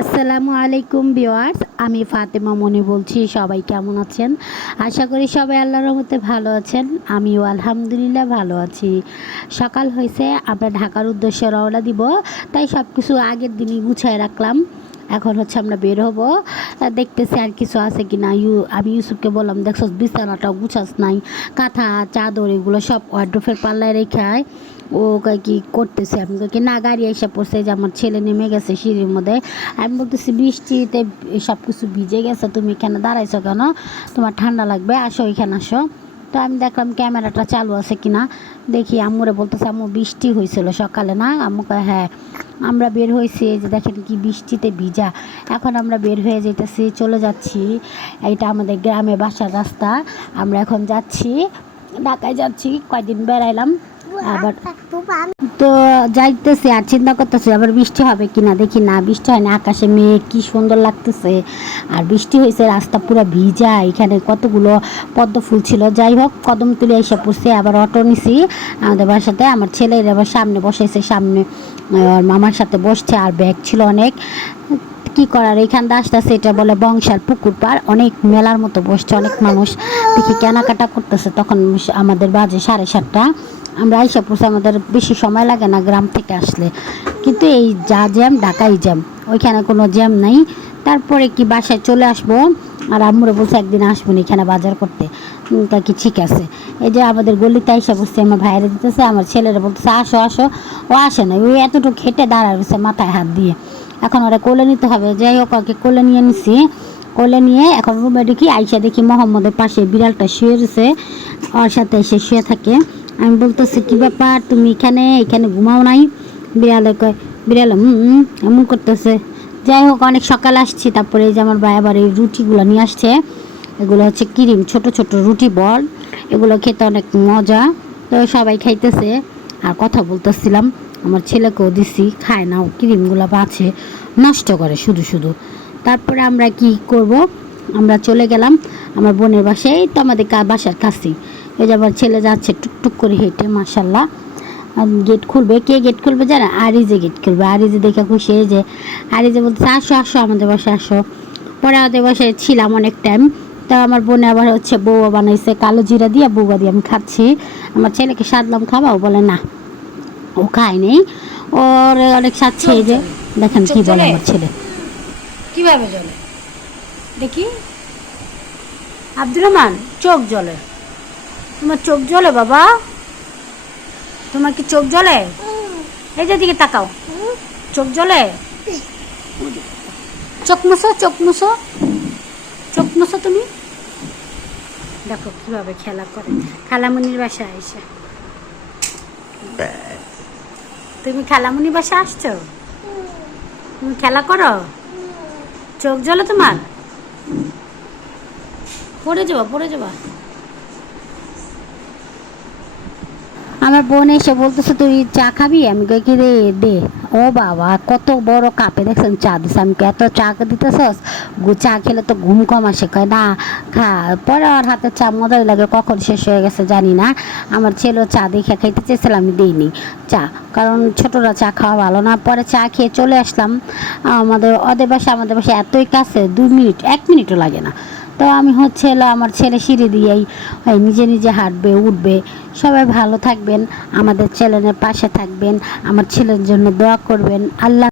আসসালামু আলাইকুম ভিউয়ার্স, আমি ফাতেমা মনি বলছি। সবাই কেমন আছেন? আশা করি সবাই আল্লাহর রহমতে ভালো আছেন। আমিও আলহামদুলিল্লাহ ভালো আছি। সকাল হয়েছে, আমরা ঢাকার উদ্দেশ্যে রওনা দিব, তাই সব কিছু আগের দিনই গুছায় রাখলাম। এখন হচ্ছে আমরা বের হব। দেখতেছি আর কিছু আছে কি না। আমি ইউসুফকে বললাম, দেখছো বিছানাটাও গুছাস নাই, কাঁথা চাদর এগুলো সব ওয়ার্ড্রোফের পাল্লায় রেখে ও কি করতেছে। আমি কি না, গাড়ি এসে পড়ছে, যে আমার ছেলে নেমে গেছে সিঁড়ির মধ্যে। আমি বলতেছি বৃষ্টিতে সব কিছু ভিজে গেছে, তুমি এখানে দাঁড়াইছো কেন? তোমার ঠান্ডা লাগবে, আসো এখানে আসো। তো আমি দেখলাম ক্যামেরাটা চালু আছে কিনা, দেখি আম্মুরে বলতেছে, আম্মু বৃষ্টি হয়েছিল সকালে না? আম্মু কয় হ্যাঁ। আমরা বের হয়েছি, এই যে দেখেন কি বৃষ্টিতে ভিজা। এখন আমরা বের হয়ে যেতেছি, চলে যাচ্ছি। এইটা আমাদের গ্রামে বাসার রাস্তা। আমরা এখন যাচ্ছি, ঢাকায় যাচ্ছি। কয়দিন বেড়াইলাম, আবার তো যাইতেছি আর চিন্তা করতেছি আবার বৃষ্টি হবে কিনা। দেখি না, বৃষ্টি হয় না, আকাশে মেঘ কি সুন্দর লাগতেছে। আর বৃষ্টি হয়েছে, রাস্তা পুরো ভিজা। এখানে কতগুলো পদ্ম ফুল ছিল। যাই হোক, কদম তুলে এসে পড়ছে। আবার অটো নিছি আমাদের বাসাতে। আমার ছেলের আবার সামনে বসেছে, সামনে মামার সাথে বসছে। আর ব্যাগ ছিল অনেক, কি করার। এইখান দিয়ে আসতে আসতে, এটা বলে বংশাল পুকুর পার, অনেক মেলার মতো বসছে, অনেক মানুষ দেখি কেনাকাটা করতেছে। তখন আমাদের বাজে 7:30। আমরা আইসা পড়ছি, আমাদের বেশি সময় লাগে না গ্রাম থেকে আসলে। কিন্তু এই যা জ্যাম, ঢাকাই জ্যাম, ওইখানে কোনো জ্যাম নাই। তারপরে কি বাসায় চলে আসবো। আর আম্মুরে বলছে একদিন আসবো না এখানে বাজার করতে। তা কি ঠিক আছে। এই যে আমাদের গলিতে আইসা বসছে, আমার ভাইয়েরা দিতেছে, আমার ছেলেরা বলতেছে আসো আসো। ও আসে না, ওই এতটুকু হেঁটে দাঁড়ায় রয়েছে মাথায় হাত দিয়ে। এখন ওরা কোলে নিতে হবে। যাই হোক, ওকে কোলে নিয়ে নিছি। কোলে নিয়ে এখন রুমে দেখি, আইসা দেখি মোহাম্মদের পাশে বিড়ালটা শুয়ে রয়েছে, ওর সাথে এসে শুয়ে থাকে। আমি বলতেছি কী ব্যাপার, তুমি এখানে এখানে ঘুমাও নাই? বিড়ালে কয়, বিড়াল এমন করতেছে। যাই হোক, অনেক সকাল আসছি। তারপরে এই যে আমার ভাই আবার এই রুটিগুলো নিয়ে আসছে। এগুলো হচ্ছে ক্রিম, ছোট ছোট রুটি বল। এগুলো খেতে অনেক মজা। তো সবাই খাইতেছে আর কথা বলতেছিলাম। আমার ছেলেকেও দিছি, খায় না, ক্রিমগুলো বাছে, নষ্ট করে শুধু শুধু। তারপরে আমরা কি করব, আমরা চলে গেলাম আমার বোনের বাসায়। তো আমাদের বাসার কাছেই। এই যে আমার ছেলে যাচ্ছে টুকটুক করে হেঁটে, মাশাল্লাহ। গেট খুলবে, কে গেট খুলবে জানা? আরিজে গেট খুলবে। আরিজে দেখে খুশি। এই যে আরিজে বলছে আসো আসো আমাদের বাসায় আসো। পরে আমাদের বাসায় ছিলাম অনেক টাইম। তা আমার বোনে আবার হচ্ছে বউয়া বানাইছে কালো জিরা দিয়ে, বউয়া দিয়ে আমি খাচ্ছি। আমার ছেলেকে সাদলাম খাবা, ও বলে না, ও খায় নেই। ওর অনেক সাচ্ছে। এই যে দেখেন কি বলে আমার ছেলে, কিভাবে জ্বলে দেখি। আব্দুর রহমান, চোখ জ্বলে। তোমার চোখ জ্বলে বাবা? তোমার কি চোখ জ্বলে? এই যে দিকে তাকাও, চোখ জ্বলে। চোখ মুছো, চোখ মুছো, চোখ মুছো। তুমি দেখো কিভাবে খেলা করে খালামুনির বাসায় এসে। তুমি খালামুনির বাসায় আসছো, তুমি খেলা করো, চোখ জ্বলে তোমার? পড়ে যাবা, পড়ে যাবা। আমার বোন এসে বলতেছে তুই চা খাবি? আমি কই কি রে, দে। ও বাবা, কত বড় কাপে দেখছেন চা দিছে। আমি এত চা দিতেছস, চা খেলে তো ঘুম কম আসে। কয় না, খা। পরে আর হাতে চা মজাই লাগে, কখন শেষ হয়ে গেছে জানি না। আমার ছেলেও চা দেখে খাইতে চেয়েছিল, আমি দিইনি চা, কারণ ছোটরা চা খাওয়া ভালো না। পরে চা খেয়ে চলে আসলাম ওদের বাসায় এতই কাছে, 2 মিনিট 1 মিনিটও লাগে না। তো আমি হচ্ছে আমার ছেলে সিঁড়ি দিয়েই নিজে নিজে হাঁটবে, উঠবে। সবাই ভালো থাকবেন, আমাদের চ্যানেলের পাশে থাকবেন, আমার ছেলের জন্য দোয়া করবেন। আল্লাহ।